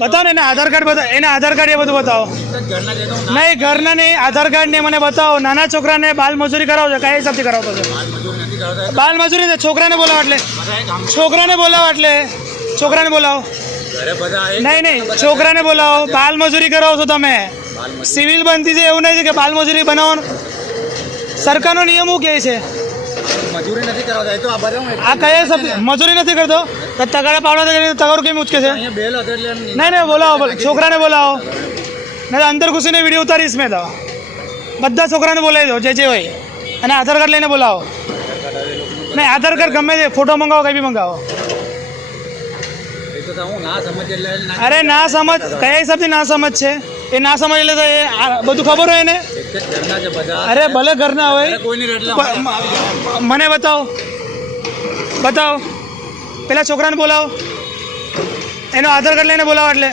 બતાવો ને એના આધાર કાર્ડ બતાવો, એના આધાર કાર્ડ એ બધું બતાવો. નહીં ઘરના નહીં, આધાર કાર્ડ ને મને બતાવો. નાના છોકરાને બાલ મજૂરી કરાવો છો, કયા હિસાબથી કરાવતો છે? બાલ મજૂરી ને છોકરાને બોલાવો એટલે, છોકરાને બોલાવો એટલે, છોકરાને બોલાવો. નહીં નહીં, છોકરાને બોલાવો. બાલ મજૂરી કરાવો છો તમે. સિવિલ બનતી છે એવું નહીં છે કે બાલ મજૂરી બનાવવાનું. સરકારનો નિયમ શું કહે છે? આ કયા હિસાબથી મજૂરી નથી કરતો? તો તગાડા પાડવા તગારું કેમ ઉચકે છે? નહીં નહીં, બોલાવો, છોકરાને બોલાવો. નહીં અંદર ઘૂસીને વિડીયો ઉતારીશ મેં તો. બધા છોકરાને બોલાવી દો જે હોય, અને આધાર કાર્ડ લઈને બોલાવો. નહીં આધાર કાર્ડ ગમે તે ફોટો મંગાવો, કંઈ બી મંગાવો. અરે ના સમજ કયા હિસાબથી ના સમજ છે? એ ના સમજ એટલે તો એ બધું ખબર હોય ને. અરે ભલે ઘરના હોય, મને બતાવો, બતાવો. પેલા છોકરાને બોલાવો, એનો આધાર કાર્ડ લઈને બોલાવો. એટલે